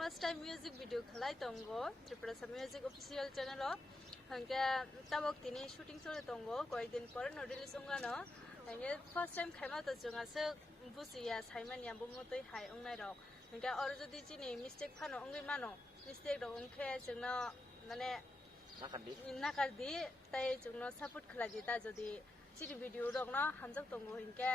First time music video khalai tongo Tripura music official channel hangke tabok tini shooting sore tongo koidin por no release onga no hangke first time khaima to jonga se busiya saiman yambo motoi hai ongnai rok hangke or jodi chini mistake phano ongai mano mistake do ongkhe jongno mane nakardi tai jongno support khlai di ta jodi chiri video rok no hamjak tongo hangke